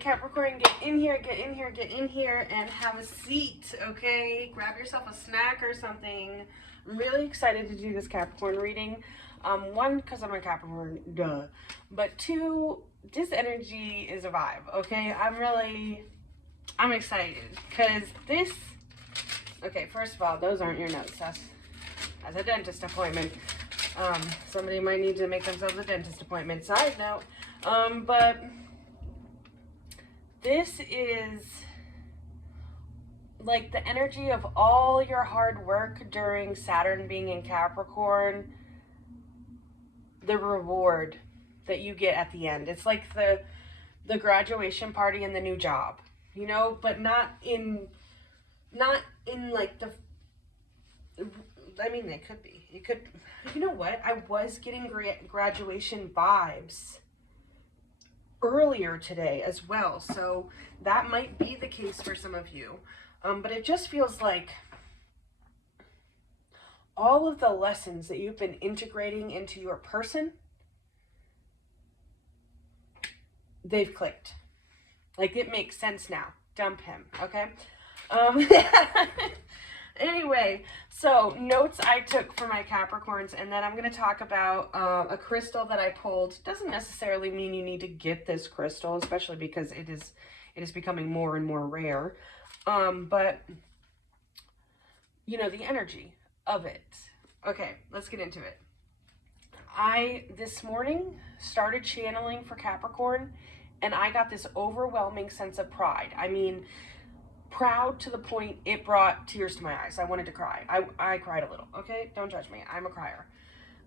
Capricorn, get in here, get in here, get in here, and have a seat, okay? Grab yourself a snack or something. I'm really excited to do this Capricorn reading. One, because I'm a Capricorn, duh. But two, this energy is a vibe, okay? I'm excited, because this, okay, first of all, those aren't your notes. That's a dentist appointment. Somebody might need to make themselves a dentist appointment. Side note. But this is like the energy of all your hard work during Saturn being in Capricorn, the reward that you get at the end. It's like the graduation party and the new job, you know, but not in like the, I mean, it could be. It could, you know what? I was getting graduation vibes earlier today as well, so that might be the case for some of you. But it just feels like all of the lessons that you've been integrating into your person, they've clicked. Like, it makes sense now. Dump him, okay? Anyway, so notes I took for my Capricorns, and then I'm going to talk about a crystal that I pulled. Doesn't necessarily mean you need to get this crystal, especially because it is becoming more and more rare. But, you know, the energy of it. Okay, let's get into it. I, this morning, started channeling for Capricorn, and I got this overwhelming sense of pride. I mean, proud to the point it brought tears to my eyes. I wanted to cry. I cried a little, okay? Don't judge me. I'm a crier.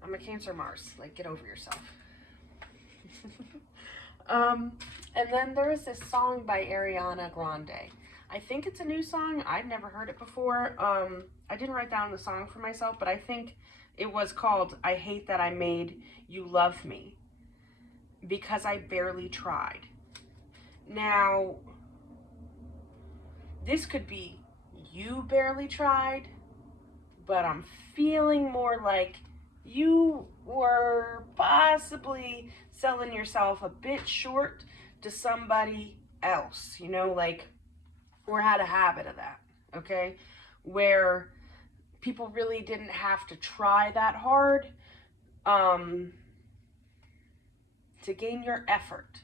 I'm a Cancer Mars. Like, get over yourself. And then there is this song by Ariana Grande. I think it's a new song. I'd never heard it before. I didn't write down the song for myself, but I think it was called I Hate That I Made You Love Me Because I Barely Tried. Now, this could be you barely tried, but I'm feeling more like you were possibly selling yourself a bit short to somebody else, you know, like, or had a habit of that, okay, where people really didn't have to try that hard to gain your effort,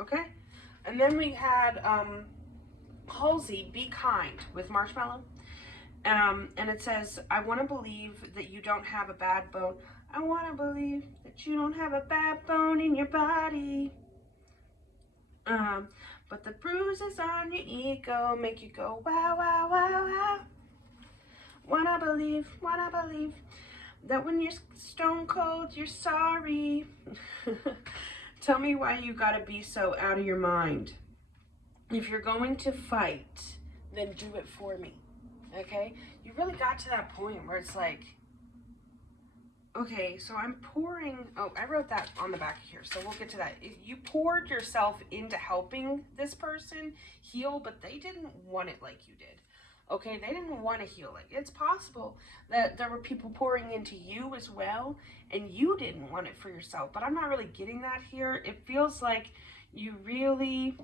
okay? And then we had Halsey, Be Kind with Marshmallow. And it says, I want to believe that you don't have a bad bone. I want to believe that you don't have a bad bone in your body. But the bruises on your ego make you go, wow, wow, wow, wow. Wanna believe that when you're stone cold, you're sorry. Tell me why you gotta be so out of your mind. If you're going to fight, then do it for me, okay? You really got to that point where it's like, okay, so I'm pouring, oh, I wrote that on the back here, so we'll get to that. You poured yourself into helping this person heal, but they didn't want it like you did, okay? They didn't want to heal it. It's possible that there were people pouring into you as well, and you didn't want it for yourself, but I'm not really getting that here. It feels like you really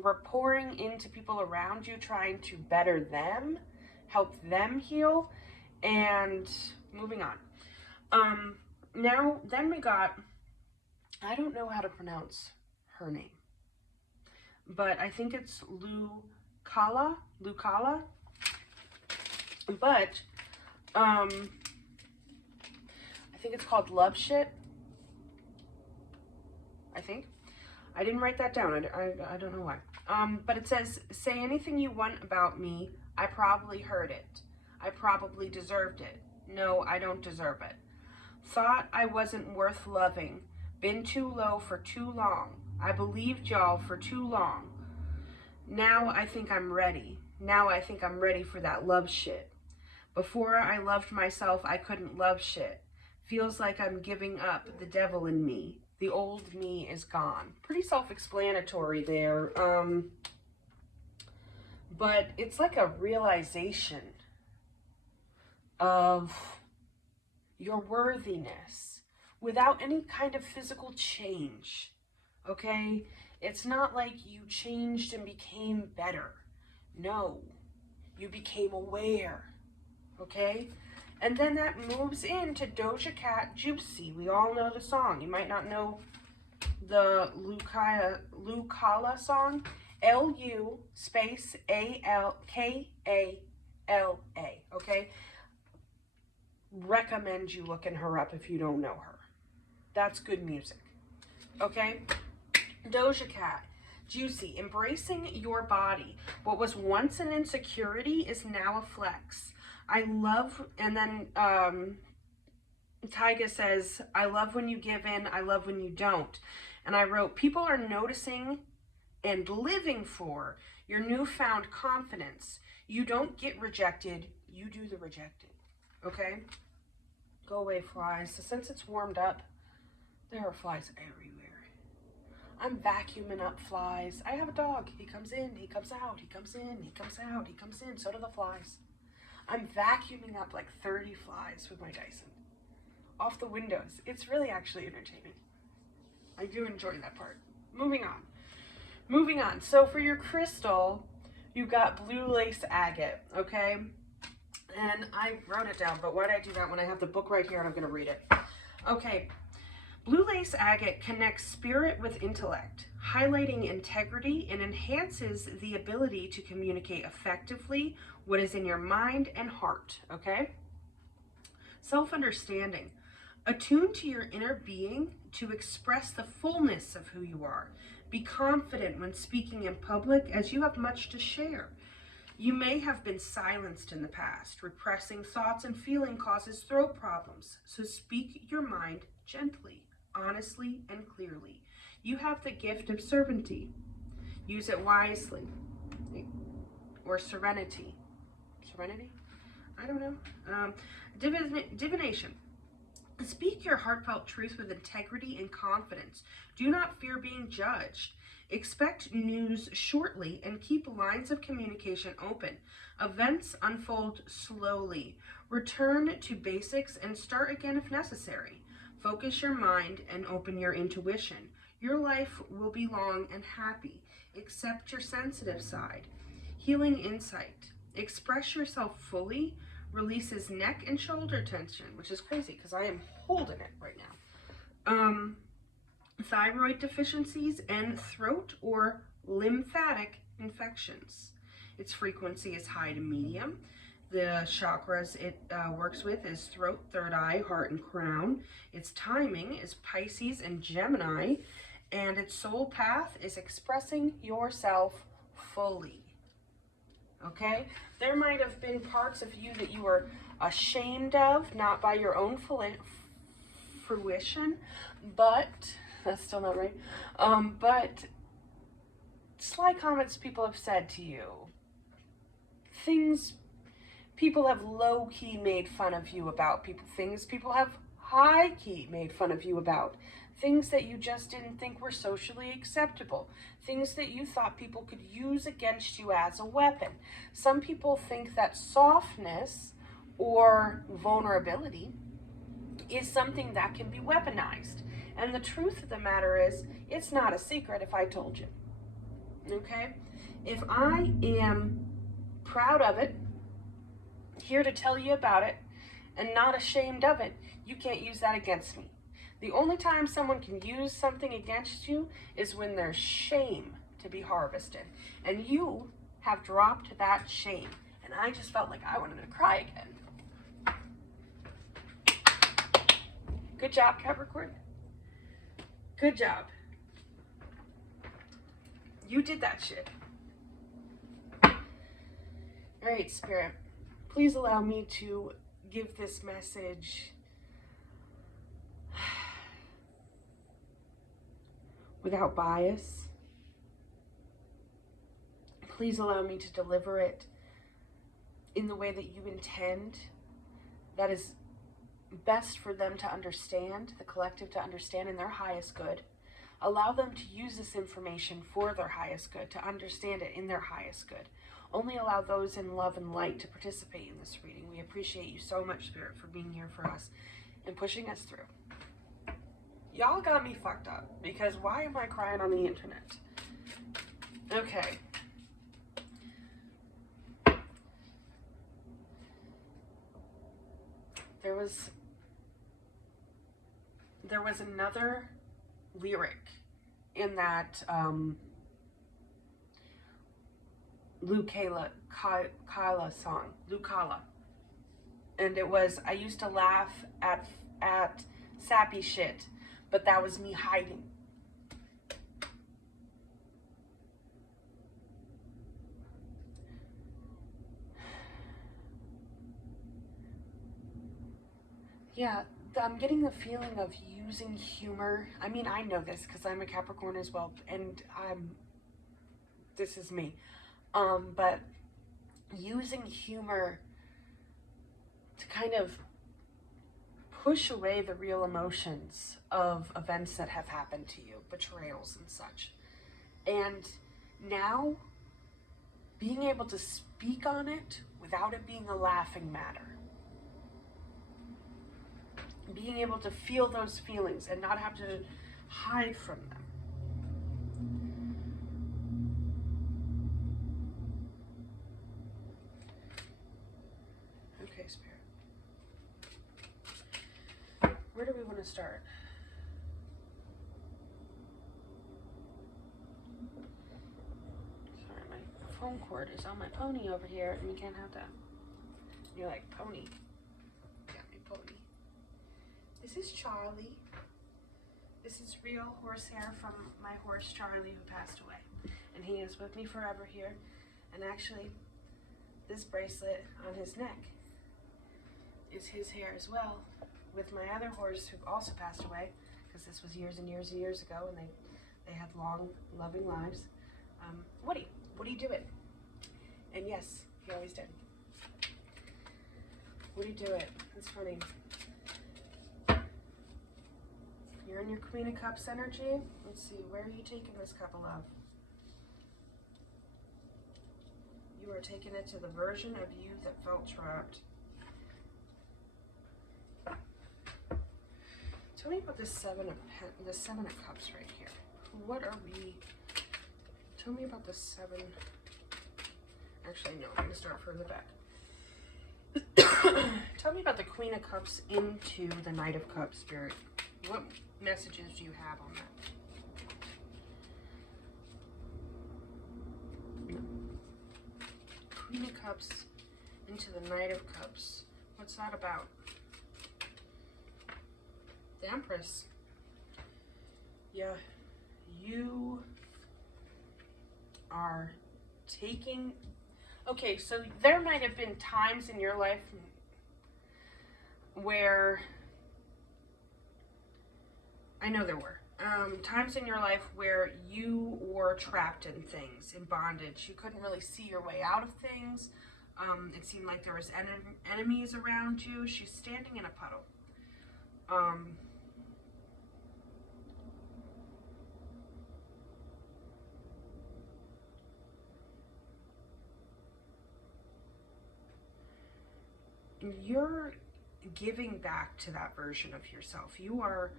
were pouring into people around you, trying to better them, help them heal, and moving on. Now, then we got, I don't know how to pronounce her name, but I think it's Lucala, but, I think it's called Love Shit, I think. I didn't write that down. I don't know why. But it says, say anything you want about me. I probably heard it. I probably deserved it. No, I don't deserve it. Thought I wasn't worth loving. Been too low for too long. I believed y'all for too long. Now I think I'm ready. Now I think I'm ready for that love shit. Before I loved myself, I couldn't love shit. Feels like I'm giving up the devil in me. The old me is gone. Pretty self-explanatory there. But it's like a realization of your worthiness without any kind of physical change, okay? It's not like you changed and became better. No, you became aware, okay? And then that moves into Doja Cat, Juicy. We all know the song. You might not know the Lucala song. L-U space A-L-K-A-L-A, okay? Recommend you looking her up if you don't know her. That's good music, okay? Doja Cat, Juicy, embracing your body. What was once an insecurity is now a flex. I love, and then Tyga says, I love when you give in, I love when you don't. And I wrote, people are noticing and living for your newfound confidence. You don't get rejected, you do the rejecting, okay? Go away, flies. So since it's warmed up, there are flies everywhere. I'm vacuuming up flies. I have a dog. He comes in, he comes out, he comes in, he comes out, he comes in. So do the flies. I'm vacuuming up like 30 flies with my Dyson off the windows. It's really actually entertaining. I do enjoy that part. Moving on. Moving on. So for your crystal, you got blue lace agate, okay? And I wrote it down, but why did I do that when I have the book right here and I'm going to read it? Okay. Blue lace agate connects spirit with intellect, highlighting integrity and enhances the ability to communicate effectively what is in your mind and heart, okay? Self-understanding. Attune to your inner being to express the fullness of who you are. Be confident when speaking in public as you have much to share. You may have been silenced in the past. Repressing thoughts and feeling causes throat problems, so speak your mind gently, honestly, and clearly. You have the gift of certainty. Use it wisely. Or serenity. Serenity? I don't know. Divination. Speak your heartfelt truth with integrity and confidence. Do not fear being judged. Expect news shortly and keep lines of communication open. Events unfold slowly. Return to basics and start again if necessary. Focus your mind and open your intuition. Your life will be long and happy. Accept your sensitive side. Healing insight. Express yourself fully. Releases neck and shoulder tension, which is crazy because I am holding it right now. Thyroid deficiencies and throat or lymphatic infections. Its frequency is high to medium. The chakras it works with is throat, third eye, heart, and crown. Its timing is Pisces and Gemini. And its soul path is expressing yourself fully. Okay? There might have been parts of you that you were ashamed of, not by your own fruition, but, that's still not right, but sly comments people have said to you, things people have low-key made fun of you about, things people have high-key made fun of you about, things that you just didn't think were socially acceptable, things that you thought people could use against you as a weapon. Some people think that softness or vulnerability is something that can be weaponized. And the truth of the matter is, it's not a secret if I told you. Okay? If I am proud of it, here to tell you about it, and not ashamed of it, you can't use that against me. The only time someone can use something against you is when there's shame to be harvested. And you have dropped that shame. And I just felt like I wanted to cry again. Good job, Capricorn. Good job. You did that shit. All right, Spirit. Please allow me to give this message without bias. Please allow me to deliver it in the way that you intend, that is best for them to understand, the collective to understand in their highest good. Allow them to use this information for their highest good, to understand it in their highest good. Only allow those in love and light to participate in this reading. We appreciate you so much, Spirit, for being here for us and pushing us through. Y'all got me fucked up because why am I crying on the internet? Okay. There was another lyric in that Lucala song, Lucala. And it was, I used to laugh at sappy shit, but that was me hiding. Yeah, I'm getting the feeling of using humor. I mean, I know this because I'm a Capricorn as well, and this is me. But using humor to kind of push away the real emotions of events that have happened to you, betrayals and such. And now, being able to speak on it without it being a laughing matter. Being able to feel those feelings and not have to hide from them. Okay, Spirit. Where do we want to start? Sorry, my phone cord is on my pony over here, and you can't have that. You're like, pony. Got me, pony. This is Charlie. This is real horsehair from my horse Charlie, who passed away. And he is with me forever here. And actually, this bracelet on his neck is his hair as well, with my other horse who also passed away, because this was years and years and years ago, and they had long, loving lives. Woody do it. And yes, he always did. Woody do it. It's funny. You're in your Queen of Cups energy. Let's see, where are you taking this cup of love? You are taking it to the version of you that felt trapped. Tell me about this Seven of Cups right here. What are we? Tell me about the Seven. Actually, no, I'm going to start further back. Tell me about the Queen of Cups into the Knight of Cups, Spirit. What messages do you have on that? No. Queen of Cups into the Knight of Cups. What's that about? The Empress. Yeah, you are taking... Okay, so there might have been times in your life where... I know there were. Times in your life where you were trapped in things, in bondage. You couldn't really see your way out of things. It seemed like there was enemies around you. She's standing in a puddle. You're giving back to that version of yourself. You are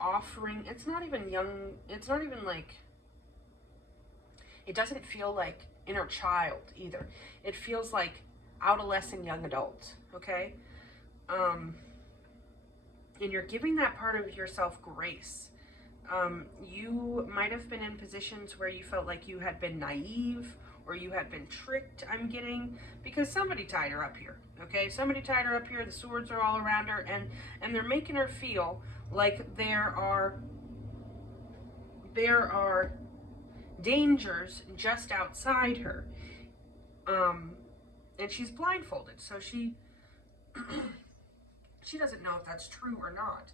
offering, it's not even like, it doesn't feel like inner child either. It feels like adolescent young adult, okay? And you're giving that part of yourself grace. You might have been in positions where you felt like you had been naive or you had been tricked, I'm getting, because somebody tied her up here, okay? Somebody tied her up here, the swords are all around her, and they're making her feel like there are dangers just outside her. And she's blindfolded, so she doesn't know if that's true or not.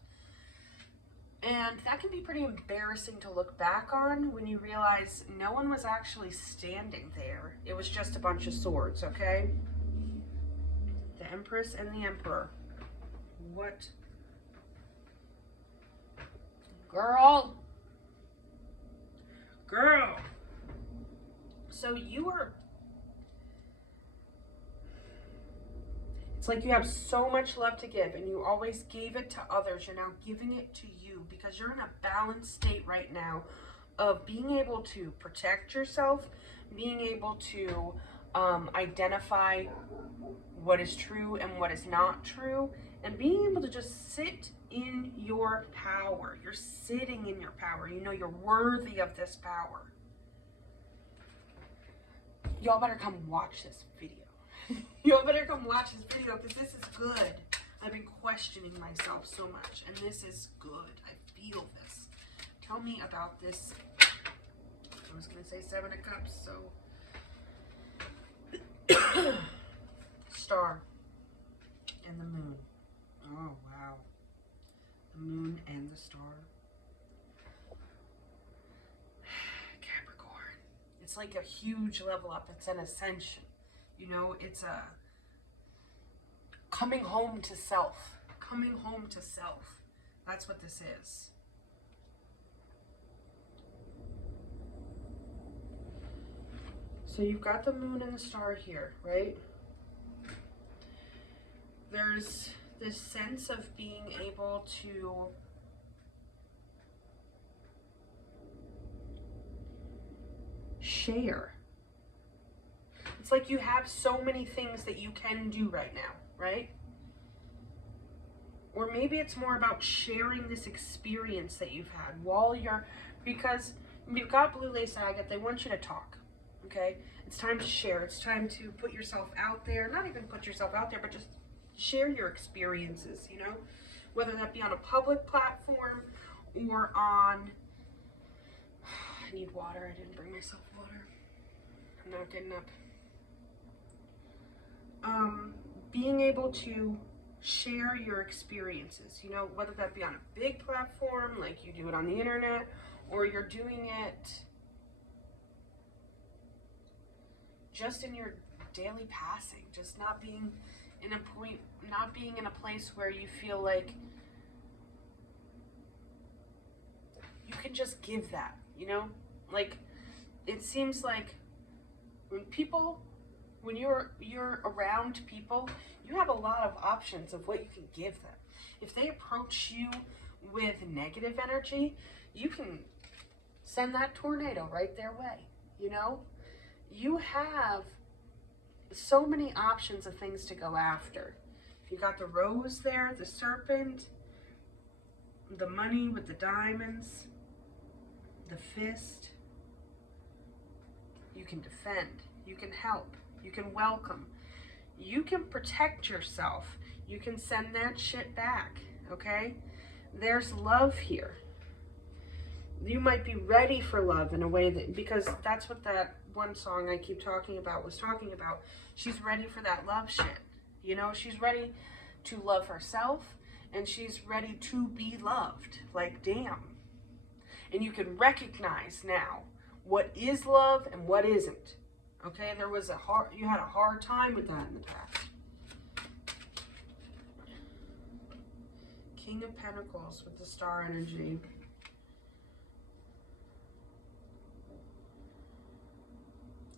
And that can be pretty embarrassing to look back on when you realize no one was actually standing there. It was just a bunch of swords, okay? The Empress and the Emperor. What? Girl. So you are... It's like you have so much love to give, and you always gave it to others. You're now giving it to you because you're in a balanced state right now of being able to protect yourself, being able to identify what is true and what is not true, and being able to just sit in your power. You're sitting in your power. You know you're worthy of this power. Y'all better come watch this video. Y'all better come watch this video because this is good. I've been questioning myself so much, and this is good. I feel this. Tell me about this. I was going to say 7 of Cups, so... Star and the moon. Oh, wow. The moon and the star. Capricorn. It's like a huge level up. It's an ascension. You know, it's a coming home to self. Coming home to self. That's what this is. So you've got the moon and the star here, right? There's this sense of being able to share. It's like you have so many things that you can do right now, right? Or maybe it's more about sharing this experience that you've had while you're, because you've got blue lace agate, they want you to talk, okay? It's time to share. It's time to put yourself out there. Not even put yourself out there, but just share your experiences, you know? Whether that be on a public platform or on, I need water. I didn't bring myself water. I'm not getting up. Being able to share your experiences, you know, whether that be on a big platform like you do it on the internet, or you're doing it just in your daily passing, just not being in a place where you feel like you can just give that, you know? Like, it seems like when you're around people, you have a lot of options of what you can give them. If they approach you with negative energy, you can send that tornado right their way, you know? You have so many options of things to go after. You got the rose there, the serpent, the money with the diamonds, the fist. You can defend, you can help, you can welcome, you can protect yourself, you can send that shit back, okay? There's love here. You might be ready for love in a way that, because that's what that one song I keep talking about was talking about. She's ready for that love shit. You know, she's ready to love herself, and she's ready to be loved. Like, damn. And you can recognize now what is love and what isn't. Okay, you had a hard time with that in the past. King of Pentacles with the star energy.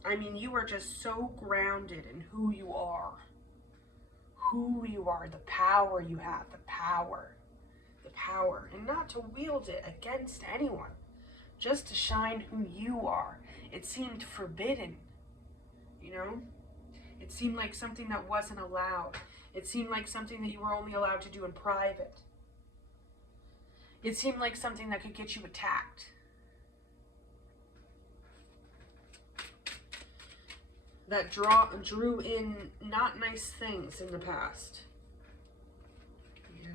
I mean, you are just so grounded in who you are. Who you are, the power you have, the power. And not to wield it against anyone. Just to shine who you are. It seemed forbidden, you know? It seemed like something that wasn't allowed. It seemed like something that you were only allowed to do in private. It seemed like something that could get you attacked. That drew in not nice things in the past. Yeah.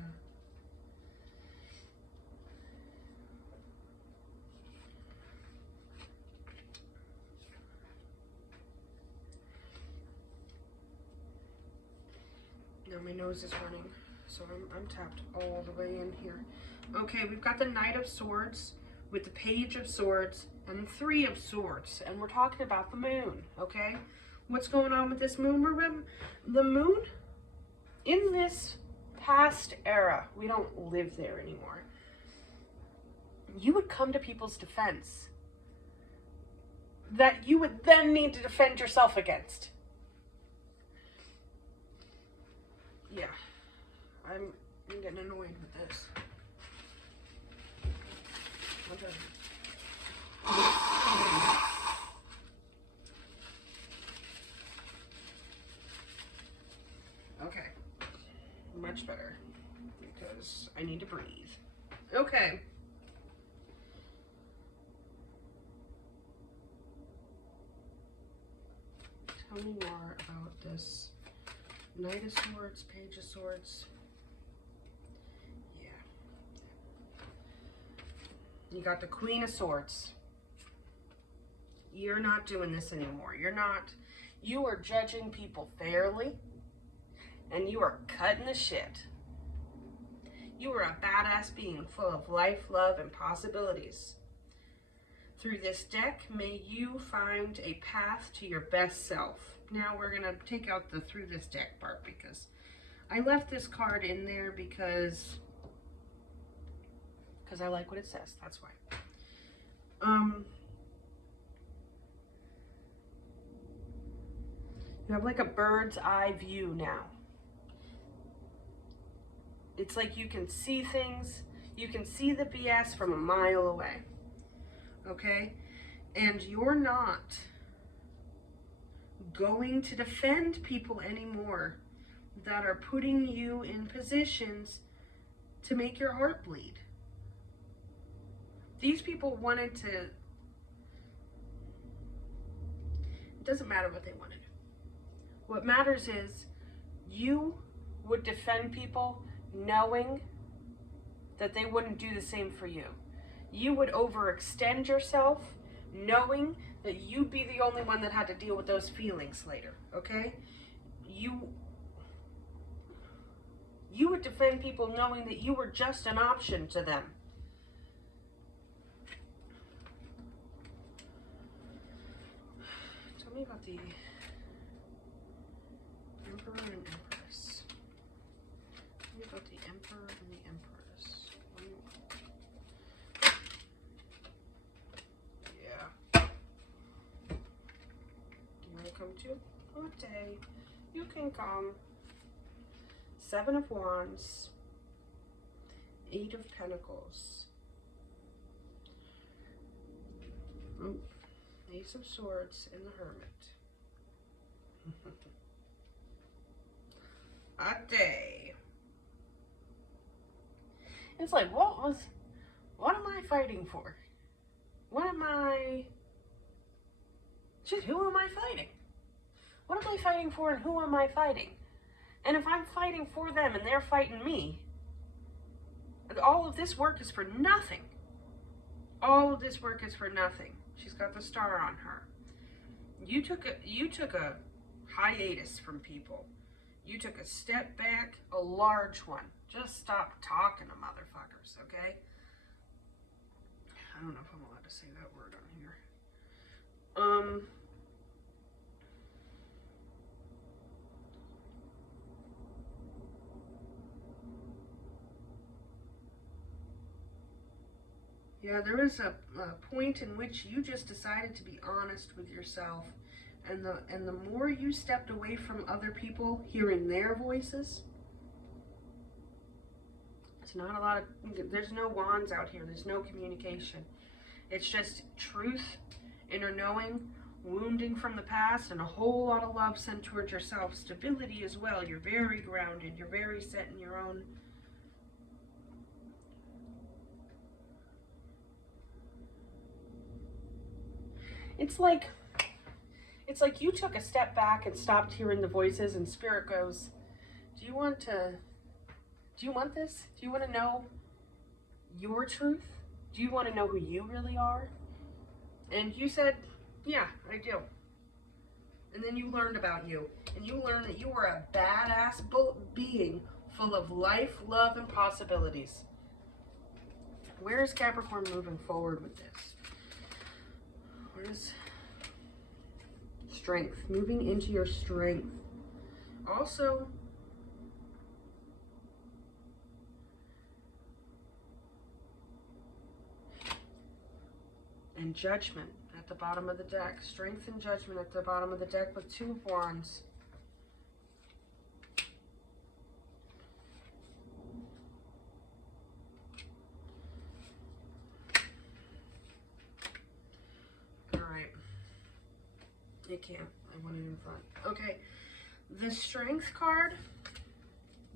Now my nose is running, so I'm tapped all the way in here. Okay, we've got the Knight of Swords with the Page of Swords and the Three of Swords, and we're talking about the moon, okay? What's going on with this moon? The moon, in this past era, we don't live there anymore. You would come to people's defense that you would then need to defend yourself against. Yeah, I'm getting annoyed with this. Okay. Much better. Because I need to breathe. Okay. Tell me more about this Knight of Swords, Page of Swords. Yeah. You got the Queen of Swords. You're not doing this anymore. You are judging people fairly, and you are cutting the shit. You are a badass being full of life, love, and possibilities. Through this deck, may you find a path to your best self. Now we're going to take out the through this deck part because I left this card in there because I like what it says. That's why. You have like a bird's eye view now. It's like you can see things. You can see the BS from a mile away. Okay? And you're not going to defend people anymore that are putting you in positions to make your heart bleed. These people wanted to... It doesn't matter what they wanted. What matters is you would defend people knowing that they wouldn't do the same for you. You would overextend yourself knowing that you'd be the only one that had to deal with those feelings later, okay? You would defend people knowing that you were just an option to them. Tell me about the Emperor and Empress. Tell me about the Emperor and the Empress. Yeah. You want to come too? Okay. You can come. 7 of Wands. 8 of Pentacles. Oh, Ace of Swords and the Hermit. A day. It's like, what am I fighting for? Who am I fighting? What am I fighting for and who am I fighting? And if I'm fighting for them and they're fighting me, all of this work is for nothing. All of this work is for nothing. She's got the star on her. You took a hiatus from people. You took a step back, a large one. Just stop talking to motherfuckers, okay? I don't know if I'm allowed to say that word on here. Yeah, there was a point in which you just decided to be honest with yourself, and the more you stepped away from other people hearing their voices, it's not a lot of, there's no wands out here, there's no communication. It's just truth, inner knowing, wounding from the past, and a whole lot of love sent towards yourself. Stability as well. You're very grounded. You're very set in your own. It's like you took a step back and stopped hearing the voices, and Spirit goes, do you want this? Do you want to know your truth? Do you want to know who you really are? And you said, yeah, I do. And then you learned about you. And you learned that you were a badass being full of life, love, and possibilities. Where is Capricorn moving forward with this? Where is strength? Moving into your strength. Also, and judgment at the bottom of the deck. Strength and judgment at the bottom of the deck with 2 of Wands. It can't. I want it in front. Okay. The Strength card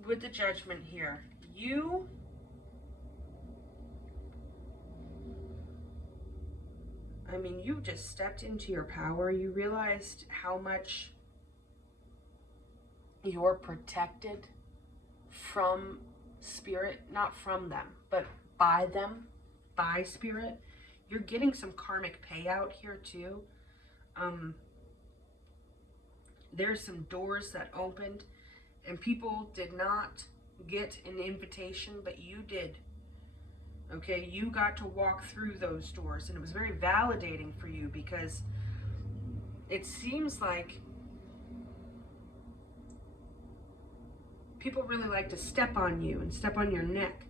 with the Judgment here. You just stepped into your power. You realized how much you're protected from spirit, not from them, but by them, by spirit. You're getting some karmic payout here too. There's some doors that opened and people did not get an invitation, but you did. Okay, you got to walk through those doors, and it was very validating for you because it seems like people really like to step on you and step on your neck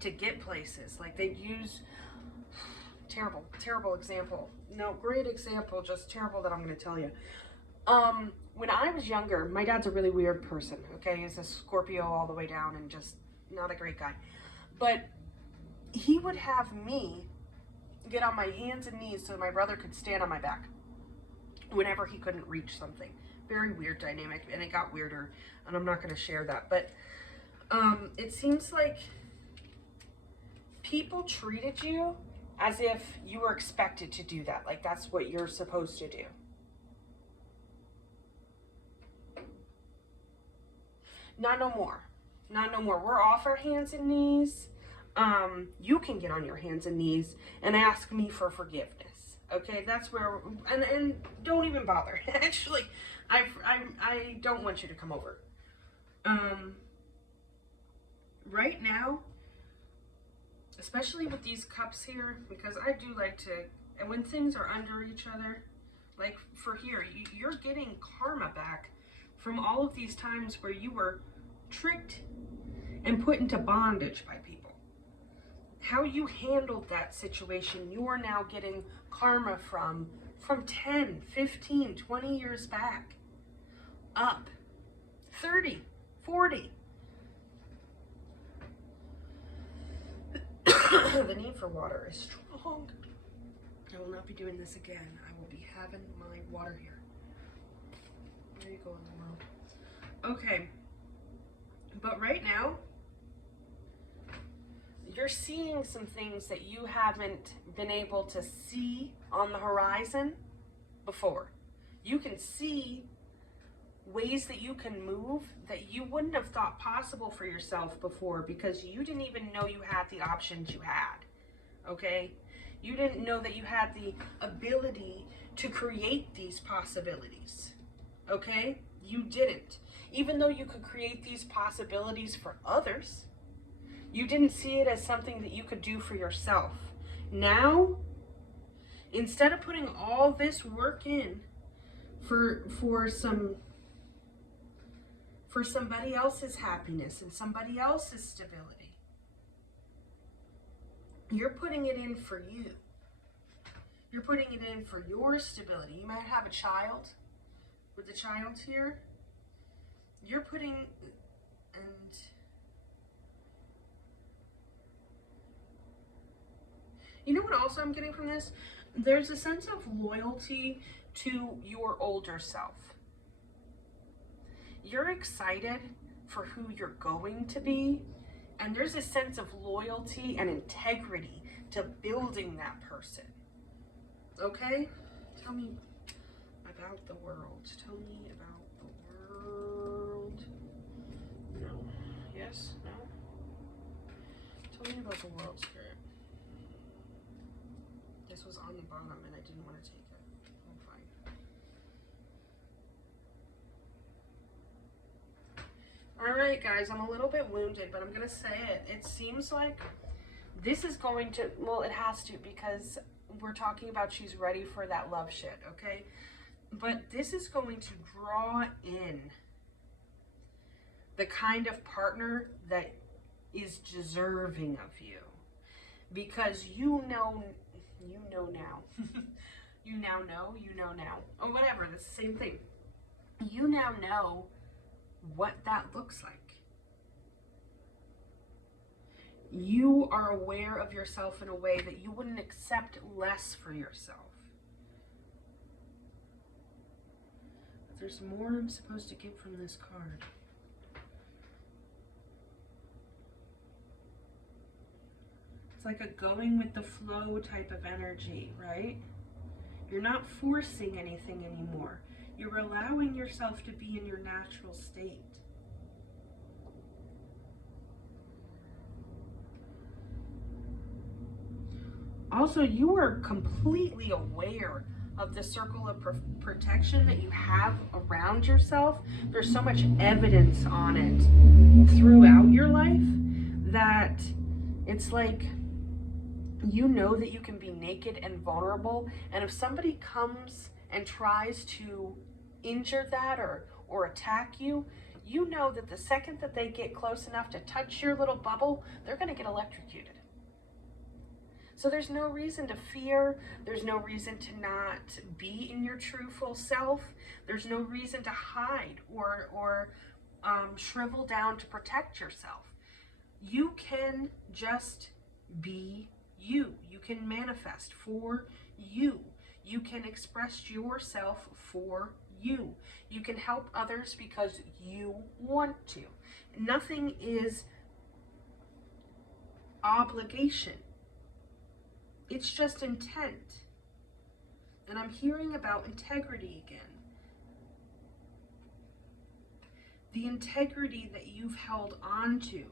to get places. Like they'd use, terrible example. No, great example, just terrible that I'm going to tell you. When I was younger, my dad's a really weird person, okay? He's a Scorpio all the way down and just not a great guy. But he would have me get on my hands and knees so my brother could stand on my back whenever he couldn't reach something. Very weird dynamic, and it got weirder, and I'm not going to share that. But it seems like people treated you as if you were expected to do that. Like that's what you're supposed to do. Not no more. Not no more. We're off our hands and knees. You can get on your hands and knees and ask me for forgiveness. Okay, that's where, and don't even bother. Actually, I don't want you to come over. Right now, especially with these cups here, because I do like to, and when things are under each other, like for here, you're getting karma back from all of these times where you were tricked and put into bondage by people. How you handled that situation, you are now getting karma from 10, 15, 20 years back, up, 30, 40. The need for water is strong. I will not be doing this again. I will be having my water here. There you go in the world. Okay. But right now, you're seeing some things that you haven't been able to see on the horizon before. You can see ways that you can move that you wouldn't have thought possible for yourself before because you didn't even know you had the options you had, okay? You didn't know that you had the ability to create these possibilities, okay? You didn't. Even though you could create these possibilities for others, you didn't see it as something that you could do for yourself. Now, instead of putting all this work in for somebody else's happiness and somebody else's stability, you're putting it in for you. You're putting it in for your stability. You might have a child. With the child here, you're putting, and you know what also I'm getting from this? There's a sense of loyalty to your older self. You're excited for who you're going to be, and there's a sense of loyalty and integrity to building that person. Okay? Tell me about the world. Tell me about the world. No. Yes? No? Tell me about the world, Spirit. This was on the bottom and I didn't want to take it. I'm fine. Alright guys, I'm a little bit wounded, but I'm going to say it. It seems like this is going to, well, it has to, because we're talking about she's ready for that love shit, okay? But this is going to draw in the kind of partner that is deserving of you. Because you know now. You now know, you know now. Or whatever, that's the same thing. You now know what that looks like. You are aware of yourself in a way that you wouldn't accept less for yourself. There's more I'm supposed to get from this card. It's like a going with the flow type of energy, right? You're not forcing anything anymore. You're allowing yourself to be in your natural state. Also, you are completely aware of the circle of protection that you have around yourself. There's so much evidence on it throughout your life that it's like, you know that you can be naked and vulnerable, and if somebody comes and tries to injure that or attack you, you know that the second that they get close enough to touch your little bubble, they're going to get electrocuted. So there's no reason to fear. There's no reason to not be in your true full self. There's no reason to hide or shrivel down to protect yourself. You can just be you. You can manifest for you. You can express yourself for you. You can help others because you want to. Nothing is obligation. It's just intent. And I'm hearing about integrity again. The integrity that you've held on to.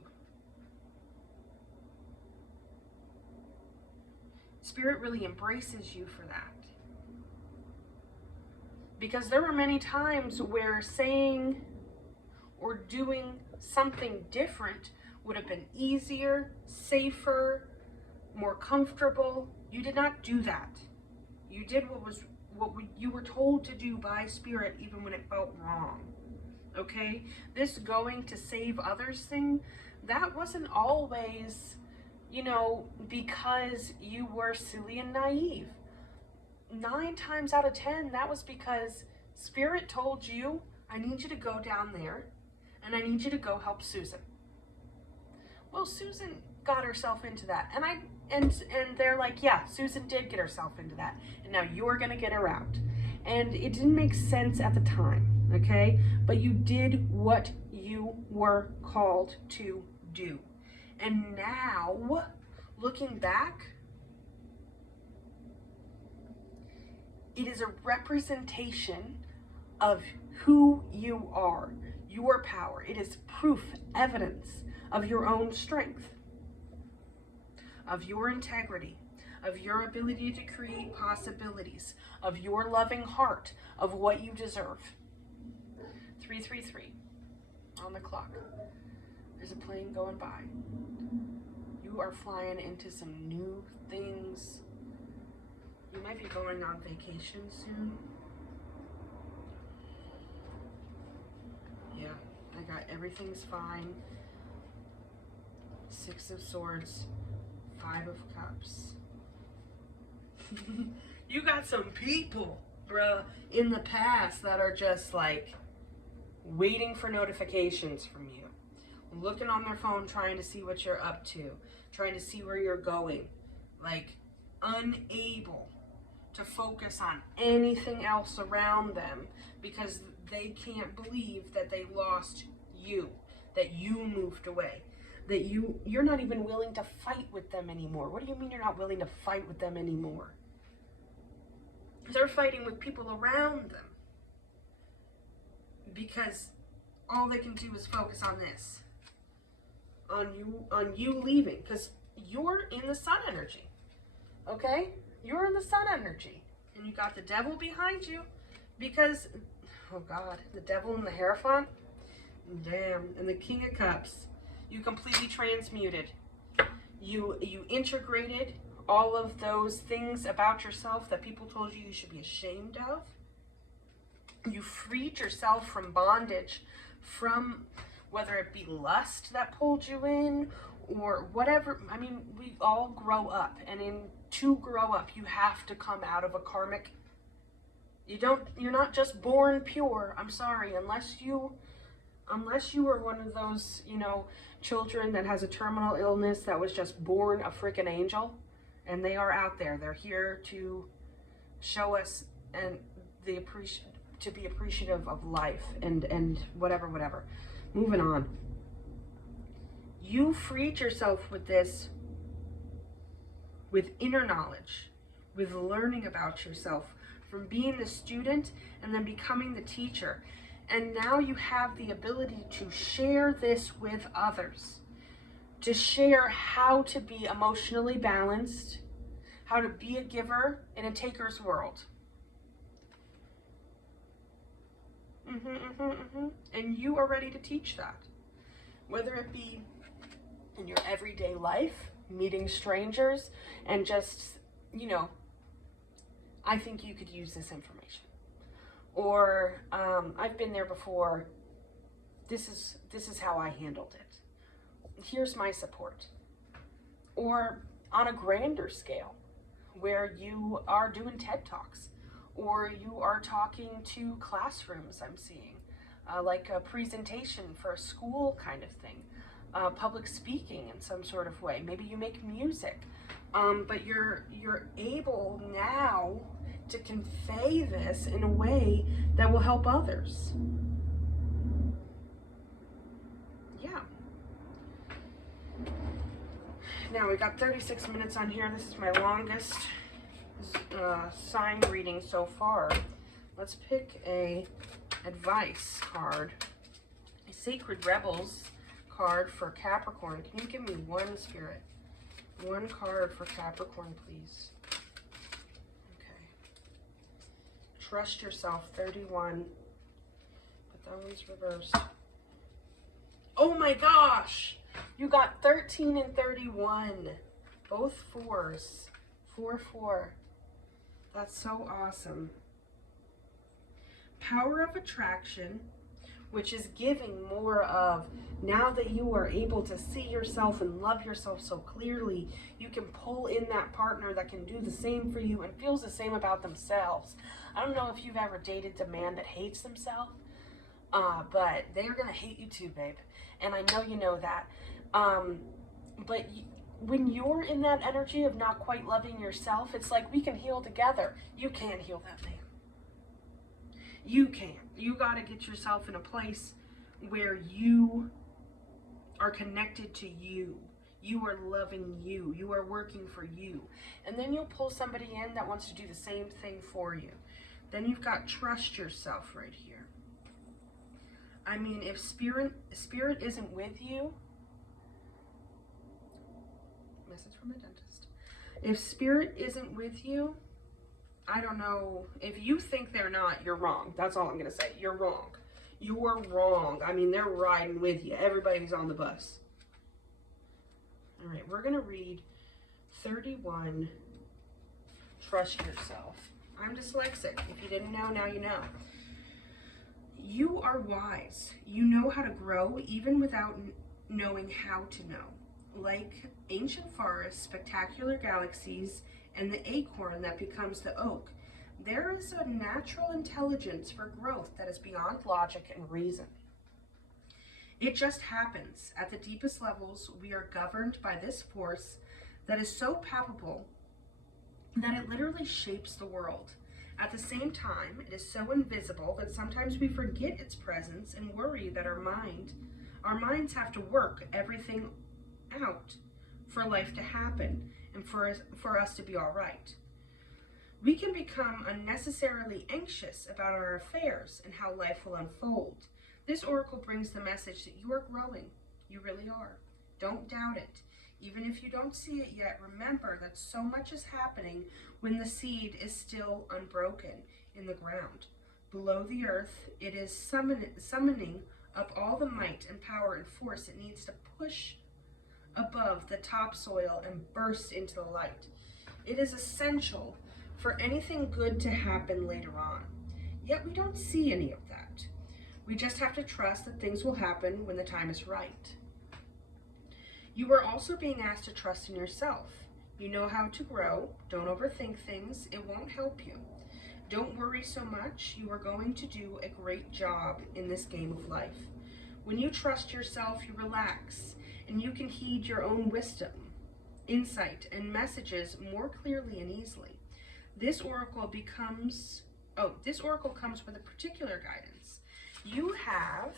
Spirit really embraces you for that. Because there were many times where saying or doing something different would have been easier, safer, more comfortable. You did not do that. You did what you were told to do by Spirit, even when it felt wrong. Okay? This going to save others thing, that wasn't always, because you were silly and naive. 9 times out of 10, that was because Spirit told you, I need you to go down there and I need you to go help Susan. Well, Susan got herself into that. And they're like, yeah, Susan did get herself into that. And now you're going to get her out. And it didn't make sense at the time, okay? But you did what you were called to do. And now, looking back, it is a representation of who you are, your power. It is proof, evidence of your own strength, of your integrity, of your ability to create possibilities, of your loving heart, of what you deserve. 333 on the clock. There's a plane going by. You are flying into some new things. You might be going on vacation soon. Yeah, I got everything's fine. 6 of Swords, 5 of Cups. You got some people, bruh, in the past that are just like waiting for notifications from you. Looking on their phone, trying to see what you're up to. Trying to see where you're going. Like, unable to focus on anything else around them because they can't believe that they lost you, that you moved away, that you're not even willing to fight with them anymore. What do you mean you're not willing to fight with them anymore? They're fighting with people around them because all they can do is focus on this, on you leaving, because you're in the sun energy, okay? You're in the sun energy, and you got the devil behind you because, oh God, the devil and the Hierophant, damn, and the King of Cups, you completely transmuted. You integrated all of those things about yourself that people told you should be ashamed of. You freed yourself from bondage, from whether it be lust that pulled you in or whatever. I mean, we all grow up, and to grow up, you have to come out of a karmic. You're not just born pure. I'm sorry, unless you are one of those, children that has a terminal illness that was just born a freaking angel, and they are out there. They're here to show us and to be appreciative of life and whatever. Moving on. You freed yourself with this, with inner knowledge, with learning about yourself, from being the student and then becoming the teacher. And now you have the ability to share this with others, to share how to be emotionally balanced, how to be a giver in a taker's world. And you are ready to teach that, whether it be in your everyday life, meeting strangers, and just, you know, I think you could use this information. Or I've been there before. This is how I handled it. Here's my support. Or on a grander scale, where you are doing TED Talks, or you are talking to classrooms, I'm seeing, like a presentation for a school kind of thing, public speaking in some sort of way. Maybe you make music, but you're able now to convey this in a way that will help others. Yeah. Now we got 36 minutes on here. This is my longest sign reading so far. Let's pick a advice card. A Sacred Rebels card for Capricorn. Can you give me one, Spirit? One card for Capricorn, please. Trust yourself, 31. But that one's reversed. Oh my gosh! You got 13 and 31. Both fours. 4, 4. That's so awesome. Power of attraction, which is giving more of, now that you are able to see yourself and love yourself so clearly, you can pull in that partner that can do the same for you and feels the same about themselves. I don't know if you've ever dated a man that hates themselves, but they're going to hate you too, babe. And I know you know that. But when you're in that energy of not quite loving yourself, it's like we can heal together. You can't heal that man. You can't. You got to get yourself in a place where you are connected to you. You are loving you. You are working for you. And then you'll pull somebody in that wants to do the same thing for you. Then you've got trust yourself right here. I mean, if spirit isn't with you, message from my dentist. If spirit isn't with you, I don't know. If you think they're not, you're wrong. That's all I'm going to say. You're wrong. You're wrong. I mean, they're riding with you. Everybody's on the bus. All right, we're going to read 31, Trust Yourself. I'm dyslexic. If you didn't know, now you know. You are wise. You know how to grow even without knowing how to know. Like ancient forests, spectacular galaxies, and the acorn that becomes the oak, there is a natural intelligence for growth that is beyond logic and reason. It just happens. At the deepest levels, we are governed by this force that is so palpable that it literally shapes the world. At the same time, it is so invisible that sometimes we forget its presence and worry that our minds have to work everything out for life to happen and for us to be all right. We can become unnecessarily anxious about our affairs and how life will unfold. This oracle brings the message that you are growing. You really are. Don't doubt it. Even if you don't see it yet, remember that so much is happening when the seed is still unbroken in the ground. Below the earth, it is summoning up all the might and power and force it needs to push above the topsoil and burst into the light. It is essential for anything good to happen later on. Yet we don't see any of that. We just have to trust that things will happen when the time is right. You are also being asked to trust in yourself. You know how to grow. Don't overthink things. It won't help you. Don't worry so much. You are going to do a great job in this game of life. When you trust yourself, you relax, and you can heed your own wisdom, insight, and messages more clearly and easily. This oracle becomes Oh, this oracle comes with a particular guidance. You have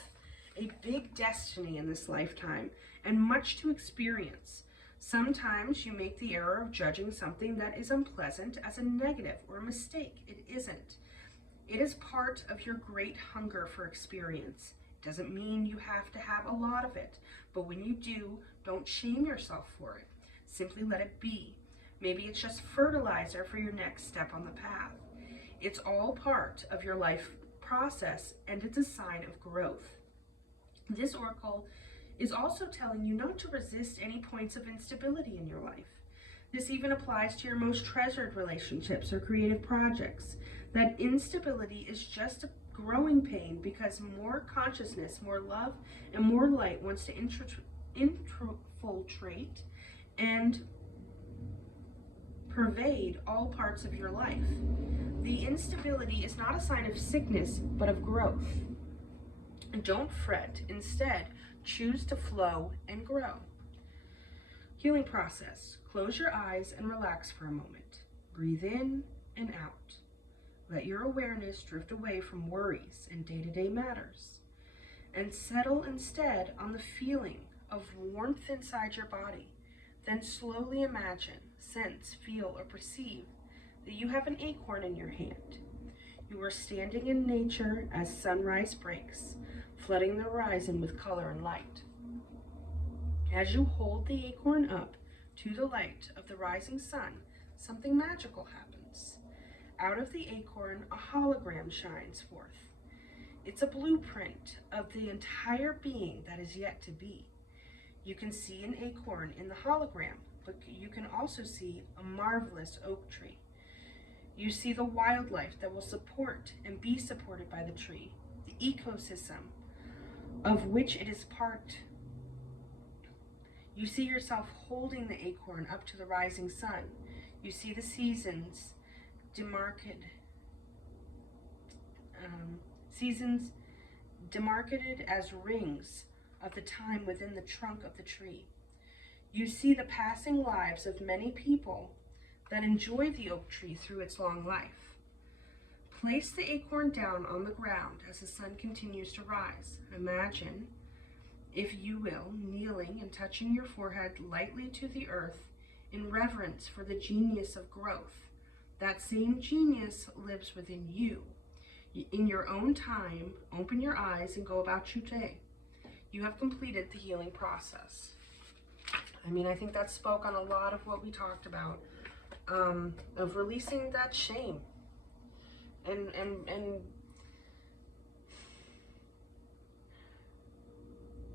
a big destiny in this lifetime and much to experience. Sometimes you make the error of judging something that is unpleasant as a negative or a mistake. It isn't. It is part of your great hunger for experience. It doesn't mean you have to have a lot of it, but when you do, don't shame yourself for it. Simply let it be. Maybe it's just fertilizer for your next step on the path. It's all part of your life process, and it's a sign of growth. This oracle is also telling you not to resist any points of instability in your life. This even applies to your most treasured relationships or creative projects. That instability is just a growing pain because more consciousness, more love, and more light wants to infiltrate and pervade all parts of your life. The instability is not a sign of sickness, but of growth. Don't fret. Instead, choose to flow and grow. Healing process. Close your eyes and relax for a moment. Breathe in and out. Let your awareness drift away from worries and day-to-day matters, and settle instead on the feeling of warmth inside your body. Then slowly imagine, sense, feel, or perceive that you have an acorn in your hand. You are standing in nature as sunrise breaks, flooding the horizon with color and light. As you hold the acorn up to the light of the rising sun, something magical happens. Out of the acorn, a hologram shines forth. It's a blueprint of the entire being that is yet to be. You can see an acorn in the hologram, but you can also see a marvelous oak tree. You see the wildlife that will support and be supported by the tree, the ecosystem of which it is part. You see yourself holding the acorn up to the rising sun. You see the seasons demarcated as rings of the time within the trunk of the tree. You see the passing lives of many people that enjoy the oak tree through its long life. Place the acorn down on the ground as the sun continues to rise. Imagine, if you will, kneeling and touching your forehead lightly to the earth in reverence for the genius of growth. That same genius lives within you. In your own time, open your eyes and go about your day. You have completed the healing process. I mean, I think that spoke on a lot of what we talked about, of releasing that shame. And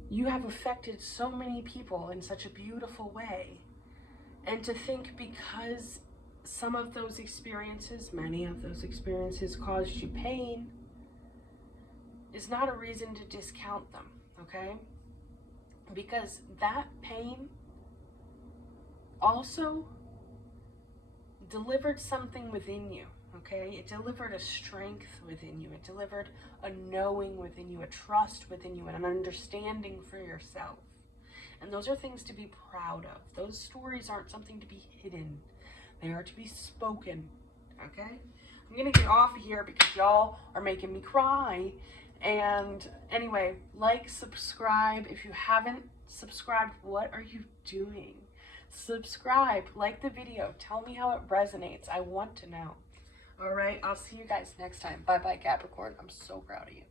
you have affected so many people in such a beautiful way. And to think because some of those experiences, many of those experiences caused you pain, is not a reason to discount them, okay? Because that pain also delivered something within you, okay? It delivered a strength within you. It delivered a knowing within you, a trust within you, and an understanding for yourself. And those are things to be proud of. Those stories aren't something to be hidden. They are to be spoken, okay? I'm gonna get off of here because y'all are making me cry. And anyway, like, subscribe. If you haven't subscribed, what are you doing? Subscribe, like the video. Tell me how it resonates. I want to know. All right, I'll see you guys next time. Bye-bye, Capricorn. I'm so proud of you.